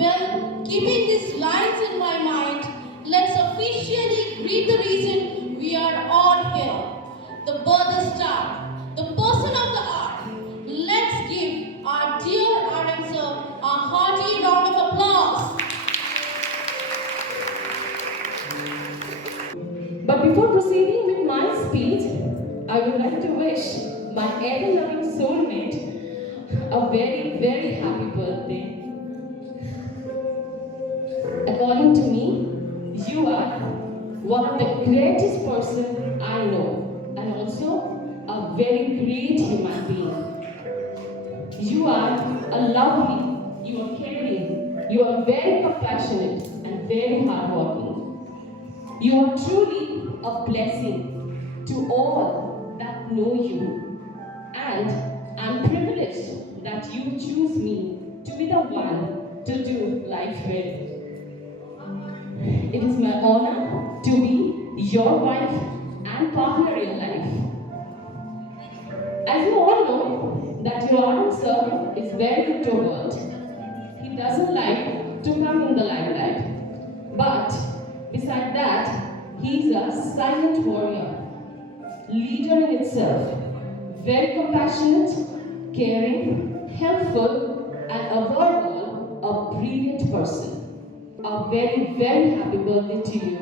Well, keeping these lines in my mind, let's officially greet the reason we are all here. The birth star, the person of the hour. Let's give our dear RM sir a hearty round of applause. But before proceeding with my speech, I would like to wish my ever-loving soulmate a very, very happy birthday. According to me, you are one of the greatest person I know, and also a very great human being. You are a lovely, you are caring, you are very compassionate and very hardworking. You are truly a blessing to all that know you, and I'm privileged that you choose me to be the one to do life with. It is my honor to be your wife and partner in life. As you all know, that your answer is very introvert. He doesn't like to come in the limelight. But beside that, he is a silent warrior, leader in itself, very compassionate, caring, helpful, and above all, a brilliant person. A very, very happy birthday to you.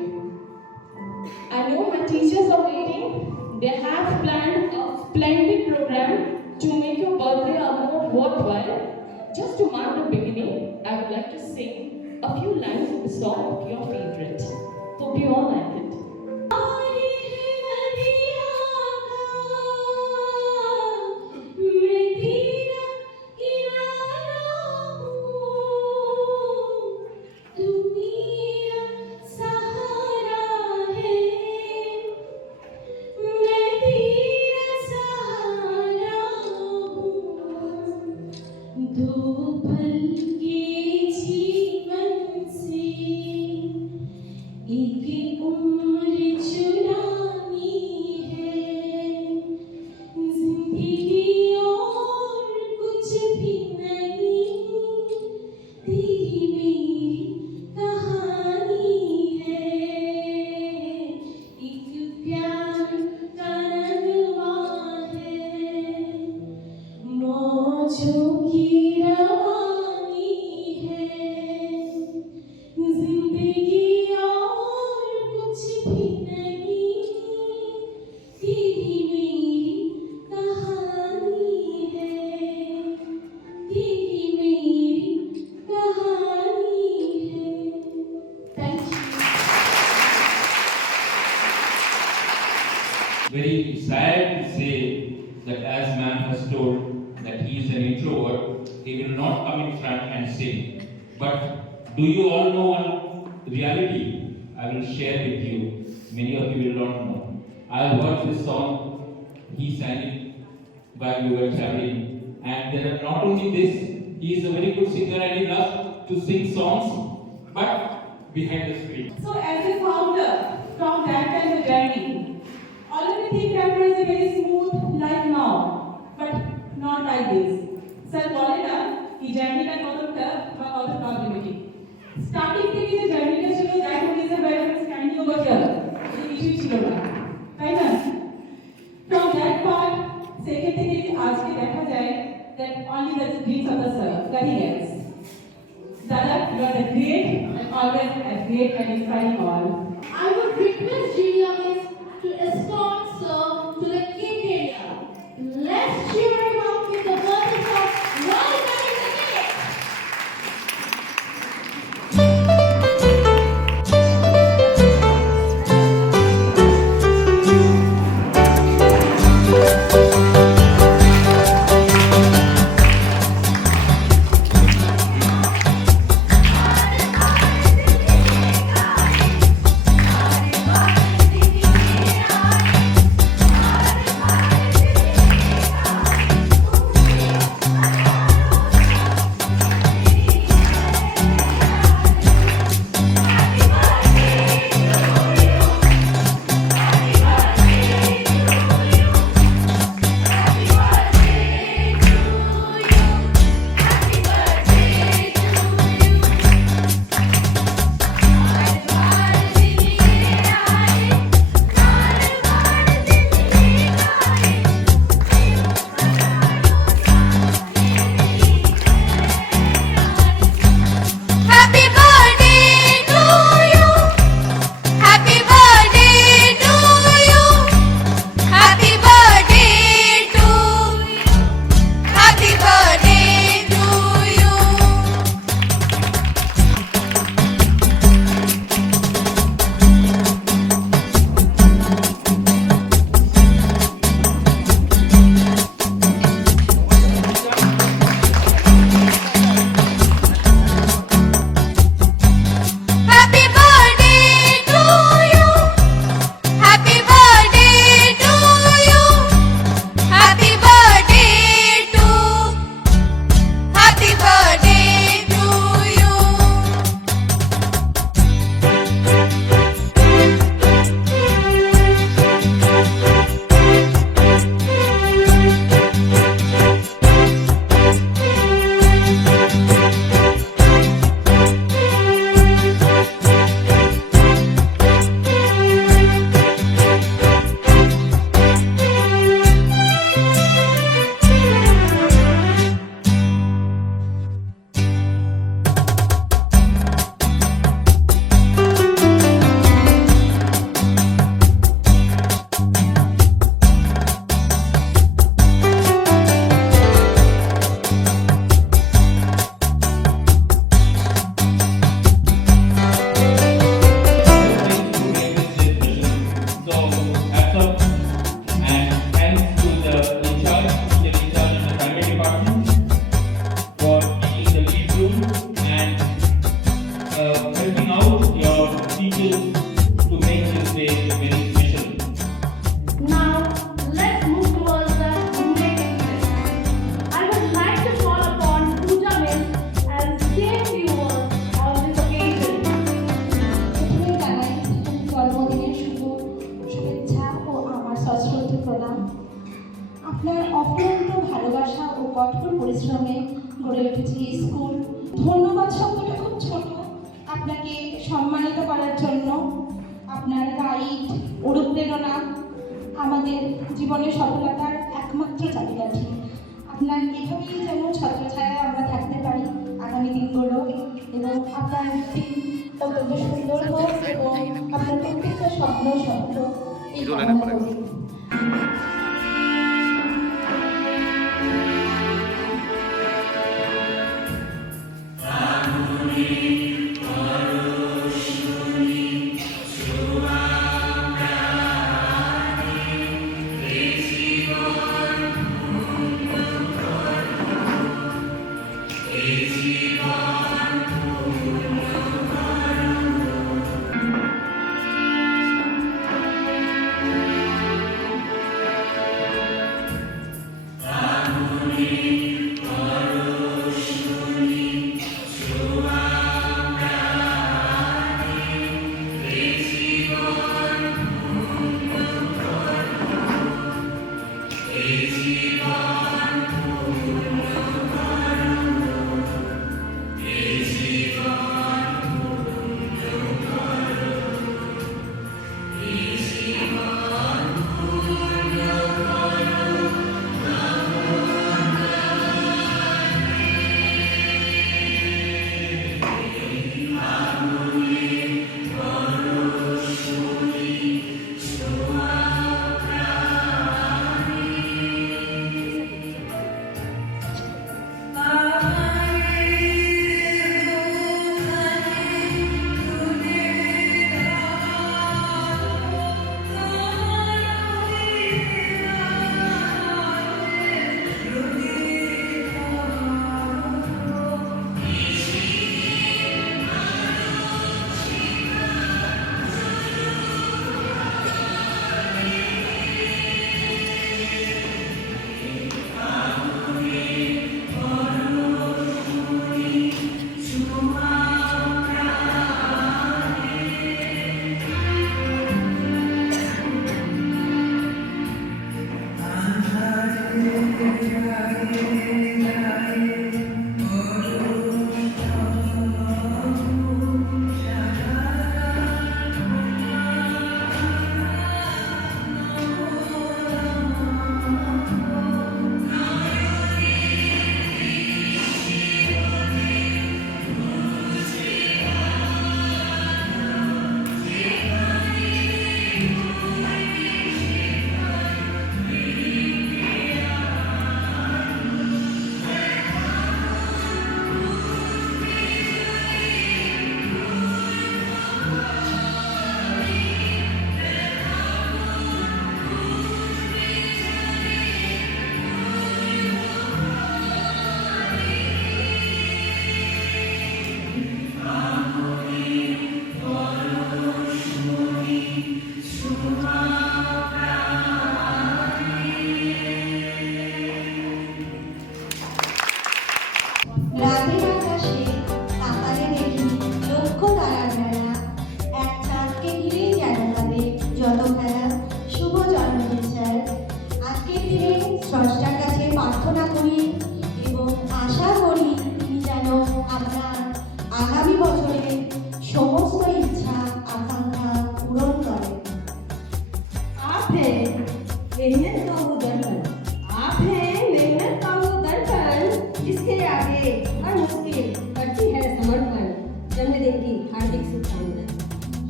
I know my teachers are waiting. They have planned a splendid program to make your birthday a more worthwhile. Just to mark the beginning, I would like to sing a few lines of the song of your favorite. Hope you all like it. Very sad to say that as man has told that he is an introvert, he will not come in front and sing. But do you all know one reality I will share with you? Many of you will not know. I have heard this song, he sang it while we were traveling. And there are not only this, he is a very good singer and he loves to sing songs, but behind the screen. So as a founder, from that time the journey, already think camera is a very smooth like now, but not like this. Sir বলে না এই জার্নিটা কতটা বা কত problematic starting থেকে যে জার্নিটা ছিল that is a very standing over here এই কিছুই ছিল না তাই না ফ্রম দ্যাট পার্ট সেকেন্ড থেকে আজকে দেখা যায় that only the dreams of the sir nothing else দাদা you are the great and always a great and inspiring all. I would request Genius to escort Sir to the cake area. Let's cheer him up with the birthday song while cutting the cake. গড়ে উঠেছে এই স্কুল। ধন্যবাদ শব্দটা খুব ছোট আপনাকে সম্মানিত করার জন্য। আপনার গাইড, অনুপ্রেরণা আমাদের জীবনের সফলতার একমাত্র চাবিকাঠি। আপনার এভাবেই যেন ছত্রছায়ায় আমরা থাকতে পারি আগামী দিনগুলো, এবং আপনার দিন অত্যন্ত সুন্দর হোক এবং আপনার প্রত্যেকটা স্বপ্ন সত্য এই কামনা করি। রাতের আকাশে তাকালে দেখি লক্ষ তারার মেলা, এক চাঁদকে ঘিরেই যেন তাদের যত খেলা। শুভ জন্মদিন স্যার। আজকের দিনে স্রষ্টার কাছে প্রার্থনা করি এবং আশা করি তিনি যেন আপনার আগামী বছরের সমস্ত ইচ্ছা আকাঙ্ক্ষা পূরণ করেন। आप हैं मेहनत का वो दर्पण, आप हैं मेहनत का वो दर्पण, इसके आगे हर मुश्किल करती है समर्पण। जन्मदिन की हार्दिक शुभकामनाएं।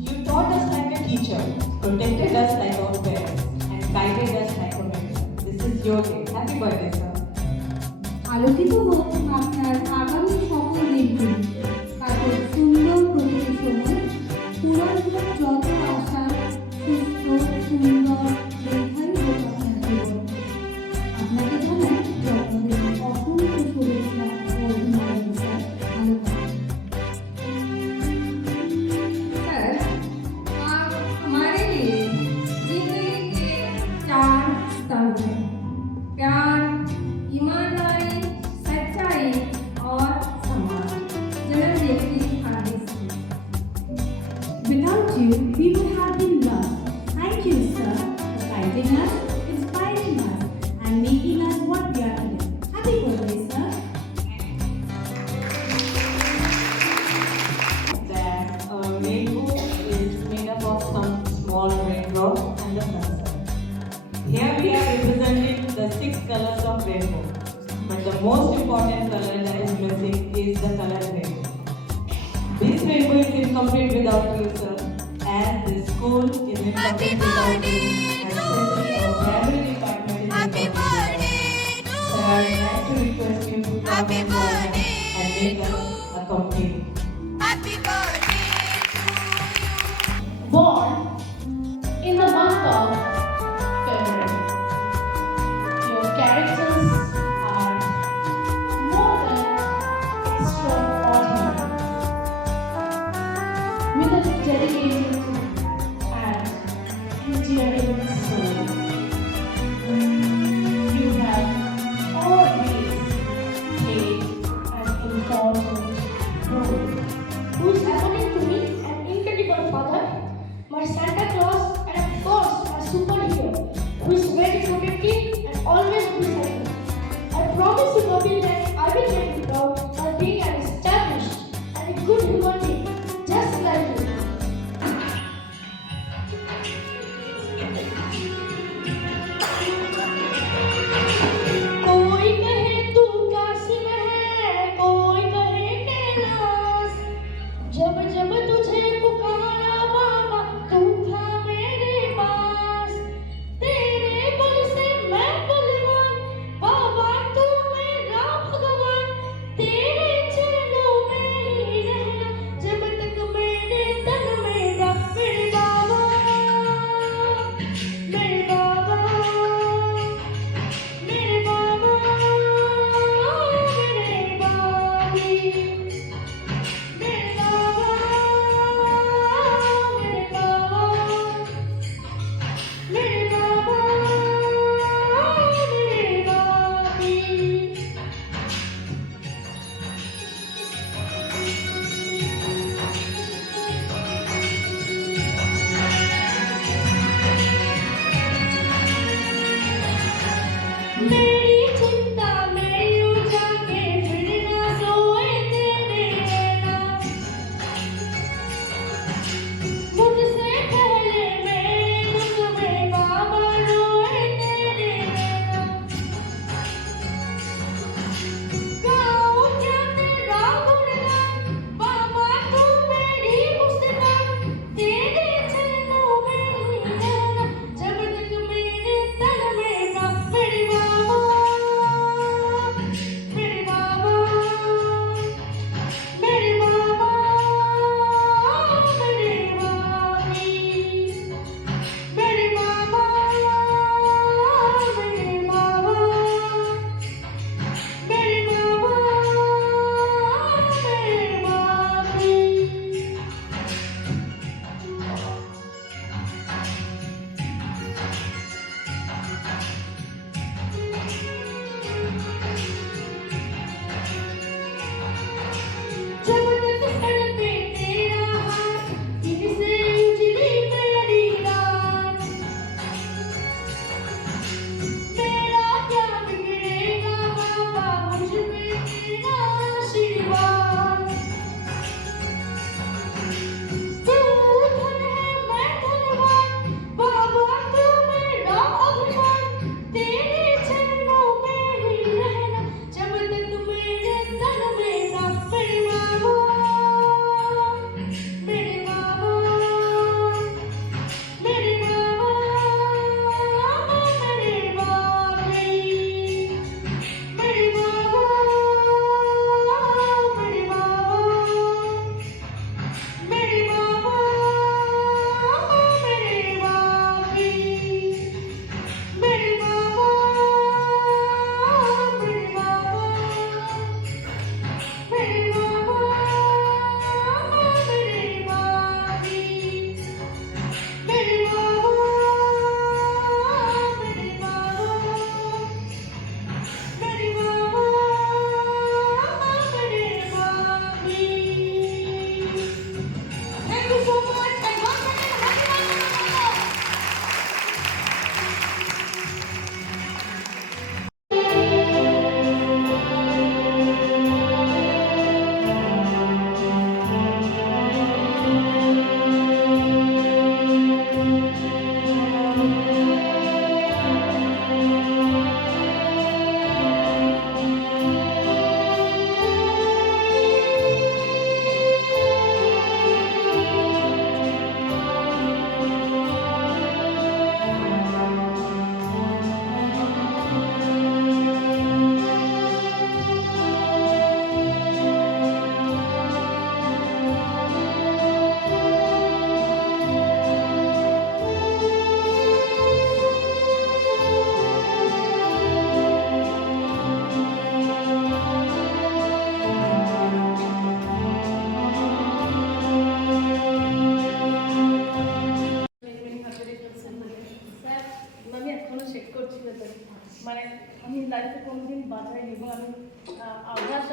You taught us like a teacher, protected us like our parents, and guided us like a mentor. This is your day. Happy birthday, sir. আলোকিত হোক আপনার আগামী সকল দিনগুলি, কাটুক সুন্দর প্রতিটি সময়, পূরণ হোক যত আশা, সুস্থ সুন্দর দীর্ঘায়ু হোক আপনার জীবন। আপনাকে জানাই জন্মদিনের অসংখ্য শুভেচ্ছা ও অভিনন্দন স্যার। ভালো থাকবেন। सर, आप हमारे लिए जिंदगी के 4 स्तंभ हैं: प्यार, ईमानदारी, सच्चाई और सम्मान। जन्मदिन की हार्दिक शुभकामनाएं। Without you, we would have been lost. Thank you, sir, for guiding us, inspiring us, and making us what we are today. Happy birthday, sir. important color that is missing is the color red. This rainbow is incomplete without you, sir. And this school is incomplete without you. And especially our primary department is incomplete without you. Sir, I would like to request you to come and join us and make us a complete. Born in the month of February. Your characters are more than extraordinary. With a dedicated and endearing soul, you have always played an important role whose academic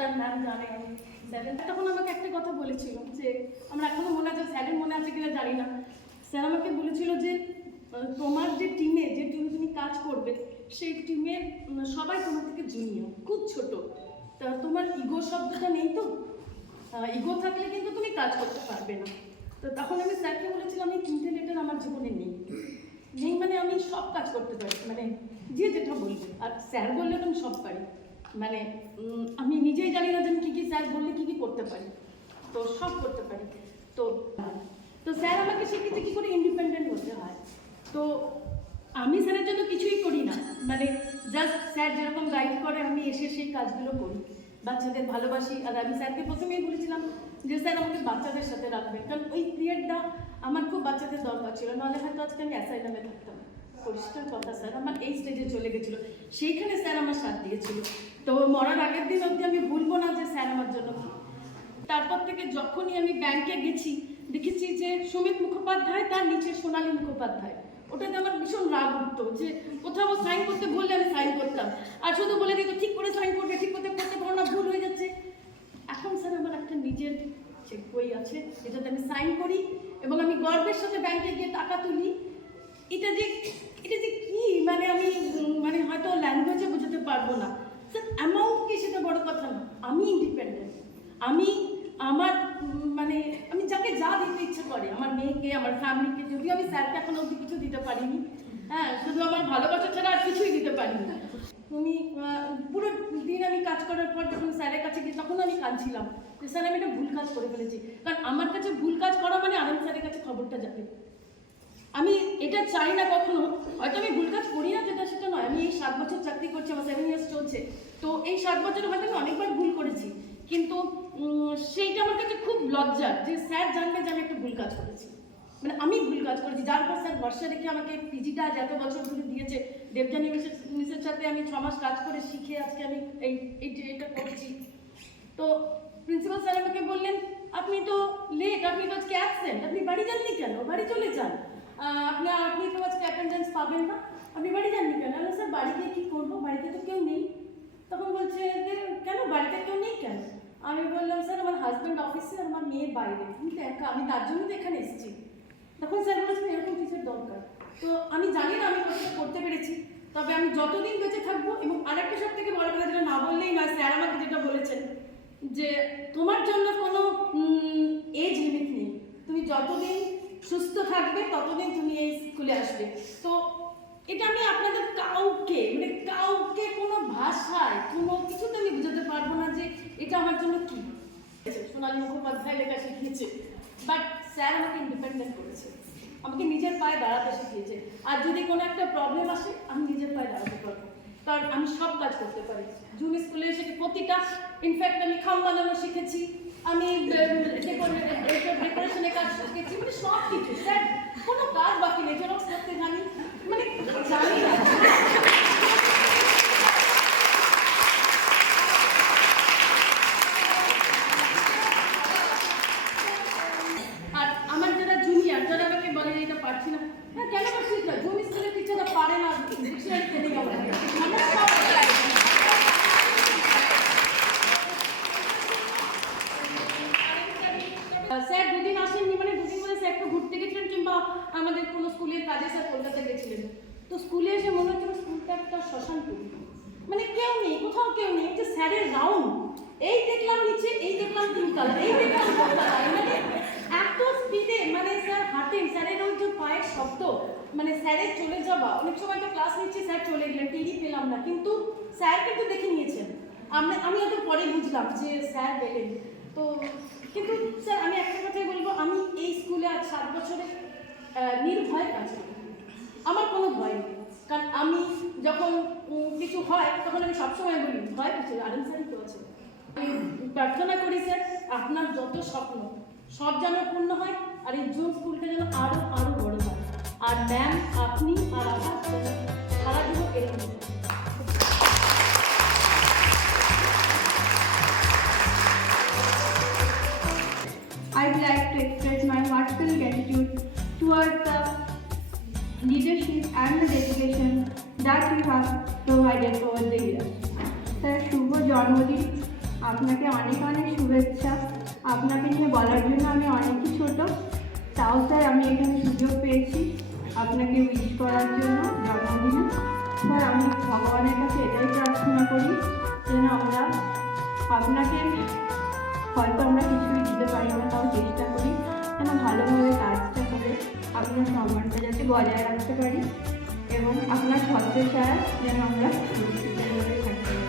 আর ম্যাম জানে আমি স্যারের তখন আমাকে একটা কথা বলেছিল যে আমার এখনো মনে আছে, স্যারের মনে আছে কিনা জানি না, স্যার আমাকে বলেছিল যে তোমার যে টিমে যে তুমি কাজ করবে সেই টিমের সবাই তোমার থেকে জুনিয়র, খুব ছোট, তা তোমার ইগো শব্দটা নেই তো, ইগো থাকলে কিন্তু তুমি কাজ করতে পারবে না। তো তখন আমি স্যারকে বলেছিলাম এই তিনটে লেটার আমার জীবনে নেই, নেই মানে আমি সব কাজ করতে পারি, মানে যে যেটা বলবে, আর স্যার বললে তো আমি সব পারি, মানে আমি নিজেই জানি না যে আমি কী কী স্যার বললে কী কী করতে পারি, তো সব করতে পারি। তো তো স্যার আমাকে শিখেছে কী করে ইন্ডিপেন্ডেন্ট হতে হয়। তো আমি স্যারের জন্য কিছুই করি না, মানে জাস্ট স্যার যেরকম গাইড করে আমি এসে সেই কাজগুলো করি, বাচ্চাদের ভালোবাসি। আর আমি স্যারকে প্রথমেই বলেছিলাম যে স্যার আমাকে বাচ্চাদের সাথে রাখবেন, কারণ ওই পিরিয়ডটা আমার খুব বাচ্চাদের দরকার ছিল, নাহলে হয়তো আজকে আমি অ্যাসাইলামে থাকতাম। পরিষ্কার কথা, স্যার আমার এই স্টেজে চলে গেছিলো, সেইখানে স্যার আমার সাথ দিয়েছিল। তো মরার আগের দিন অবধি আমি ভুলবো না যে স্যার আমার জন্য কি। তারপর থেকে যখনই আমি ব্যাংকে গেছি দেখেছি যে সুমিত মুখোপাধ্যায়, তার নিচে সোনালী মুখোপাধ্যায়, ওটাতে আমার ভীষণ রাগ উঠতো যে কোথাও সাইন করতে বললে আমি সাইন করতাম, আর শুধু বলে দিত ঠিক করে সাইন করবে, ঠিক করতে করতে পারো না, ভুল হয়ে যাচ্ছে। এখন স্যার আমার একটা নিজের চেক বই আছে যেটাতে আমি সাইন করি এবং আমি গর্বের সাথে ব্যাংকে গিয়ে টাকা তুলি। এটা যে কি মানে আমি মানে হয়তো ল্যাঙ্গুয়েজে বোঝাতে পারবো না স্যার, অ্যামাউন্ট কি সেটা বড় কথা না, আমি ইন্ডিপেন্ডেন্ট, আমি আমার মানে আমি যাকে যা দিতে ইচ্ছে করে, আমার মেয়েকে, আমার ফ্যামিলিকে, যদিও আমি স্যারকে এখন অবধি কিছু দিতে পারিনি, হ্যাঁ শুধু আমার ভালোবাসা ছাড়া আর কিছুই দিতে পারিনি। উনি পুরো দিন আমি কাজ করার পর যখন স্যারের কাছে গিয়ে তখন আমি কাঁদছিলাম যে স্যার আমি একটা ভুল কাজ করে ফেলেছি, কারণ আমার কাছে ভুল কাজ করা মানে আনন্দ স্যারের কাছে খবরটা যাবে। আমি এটা চাই না কখনো, হয়তো আমি ভুল কাজ করি না যেটা সেটা নয়, আমি এই 7 বছর চাকরি করছি, আমার 7 ইয়ার্স চলছে, তো এই 7 বছরে হয়তো আমি অনেকবার ভুল করেছি, কিন্তু সেইটা আমার কাছে খুব লজ্জার যে স্যার জানবে যে আমি একটা ভুল কাজ করেছি, মানে আমি ভুল কাজ করেছি, যার পর স্যার ভরসা রেখে আমাকে পিজিটা এত বছর ধরে দিয়েছে। দেবযানী মিসের সাথে আমি 6 মাস কাজ করে শিখে আজকে আমি এটা করছি। তো প্রিন্সিপাল স্যার আমাকে বললেন আপনি তো লেট, আপনি তো আজকে অ্যাবসেন্ট, আপনি বাড়ি যাননি কেন, বাড়ি চলে যান, আপনি তো আজকে অ্যাটেন্ডেন্স পাবেন না, আপনি বাড়ি যাননি কেন? আমি স্যার বাড়ি গিয়ে কী করবো, বাড়িতে তো কেউ নেই। তখন বলছে যে কেন বাড়িতে কেউ নেই কেন? আমি বললাম স্যার আমার হাজব্যান্ড অফিসে, আমার মেয়ে বাইরে, আমি তো একা, আমি তার জন্য তো এখানে এসেছি। তখন স্যার বলেছেন এরকম কিছুর দরকার। তো আমি জানি না আমি কতটা করতে পেরেছি, তবে আমি যতদিন বেঁচে থাকবো, এবং আরেকটা সব থেকে বড় কথা যেটা না বললেই নয়, স্যার আমাকে যেটা বলেছেন যে তোমার জন্য কোনো এজ লিমিট নেই, তুমি যতদিন সুস্থ থাকবে ততদিন তুমি এই স্কুলে আসবে। তো এটা আমি আপনাদের কাউকে কোনো ভাষায় কোনো কিছুতে আমি বুঝাতে পারবো না যে এটা আমার জন্য কি। সোনালী মুখোপাধ্যায় লেখা শিখিয়েছে, বাট স্যার আমাকে ইন্ডিপেন্ডেন্ট করেছে, আমাকে নিজের পায়ে দাঁড়াতে শিখিয়েছে। আর যদি কোনো একটা প্রবলেম আসে আমি নিজের পায়ে দাঁড়াতে পারবো, কারণ আমি সব কাজ করতে পারি। জুন স্কুলে এসে প্রতিটা, ইনফ্যাক্ট আমি খাম বানানো শিখেছি, আমি ডেকোরেশনের কাজ শিখেছি, মানে সব কিছু। স্যার কোনো কাজ বাকি নেই, জেরক্স করতে জানি, মানে জানি না। আর আমার যারা জুনিয়র, যারা আমাকে বলে এটা পারছি না, হ্যাঁ কেন পারছিস না, জুন স্কুলের টিচাররা পারে না, ডিকশনারি ট্রেনিং আমরা সব স্যার দুদিন আসেননি, মানে দুদিন বলে স্যার একটু ঘুরতে গেছিলেন কিংবা আমাদের কোনো স্কুলের কাজে স্যার কলকাতায় গেছিলেন। তো স্কুলে এসে মনে হচ্ছে স্কুলটা একটা শ্মশানপুর, মানে কেউ নেই, কোথাও কেউ নেই, যে স্যারের রাউন্ড, এই দেখলাম নিচে, এই দেখলাম তিনতলা, এই দেখলাম দোতলায়, মানে এত স্পিডে মানে স্যার হাঁটেন, স্যারের ওই যে পায়ের শব্দ, মানে স্যারের চলে যাওয়া, অনেক সময় তো ক্লাস নিচ্ছি স্যার চলে গেলেন, টিভি পেলাম না, কিন্তু স্যার কিন্তু দেখে নিয়েছেন। আমি অত পরে বুঝলাম যে স্যার গেলেন। তো কিন্তু স্যার আমি একটা কথাই বলবো, আমি এই স্কুলে আজ 7 বছরে নির্ভয় কাজ করি, আমার কোনো ভয় নেই, কারণ আমি যখন কিছু হয় তখন আমি সবসময় বলি ভয় কিছু, আরেন স্যারই তো আছে। আমি প্রার্থনা করি স্যার আপনার যত স্বপ্ন সব যেন পূর্ণ হয়, আর এই জুন স্কুলটা যেন আরও আরও বড় হয়, আর ম্যাম আপনি আর আমার সারা জীবন এরকম। I'd like to express my heartfelt gratitude towards the leadership and the dedication that you have provided over the years. Sir, শুভ জন্মদিন, আপনাকে অনেক অনেক শুভেচ্ছা। আপনাকে নিয়ে বলার জন্য আমি অনেকই ছোট, তাও স্যার আমি এখানে সুযোগ পেয়েছি আপনাকে উইশ করার জন্য জন্মদিনে। স্যার আমি ভগবানের কাছে এটাই প্রার্থনা করি যেন আমরা আপনাকে, হয়তো আমরা কিছুই দিতে পারি না, তাও চেষ্টা করি যেন ভালোভাবে কাজটা করে আপনার সম্মানটা যাতে বজায় রাখতে পারি এবং আপনার ছত্রছায়া যেন আমরা বিশ্ববিদ্যালয়ে থাকতে পারি।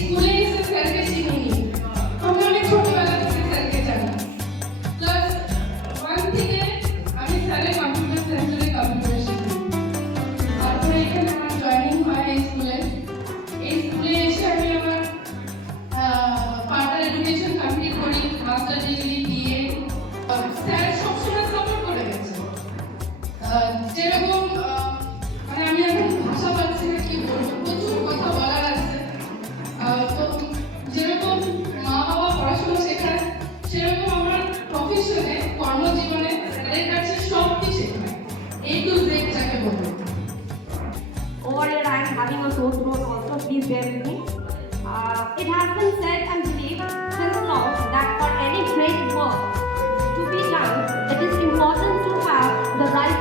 স্কুলে এসে স্যারকে চিনি আমি অনেক ছোটবেলা থেকে স্যারকে জানি ক্লাস 1 থেকে আমি স্যারের কম্পিউটার সেন্টারে কম্পিউটার শিখি তারপরে এখানে আমার জয়েনিং হয় এই স্কুলে এসে আমি আমার ফার্দার এডুকেশন কমপ্লিট করি মাস্টার ডিগ্রি দিয়ে স্যার সবসময় সাপোর্ট করে গেছে যেরকম মানে আমি এখন ভাষা পাচ্ছি না কি বলবো প্রচুর কথা বলার আছে তো যেরকম মা বাবা পড়াশোনা শেখায় সেরকম আমার প্রফেশনে কর্মজীবনে তাদের কাছে সব কিছু শেখায় A to Z যাকে বলবো Overall, I am having a sore throat also, please bear with me. It has been said and believed since long that for any great work to be done, it is important to have the right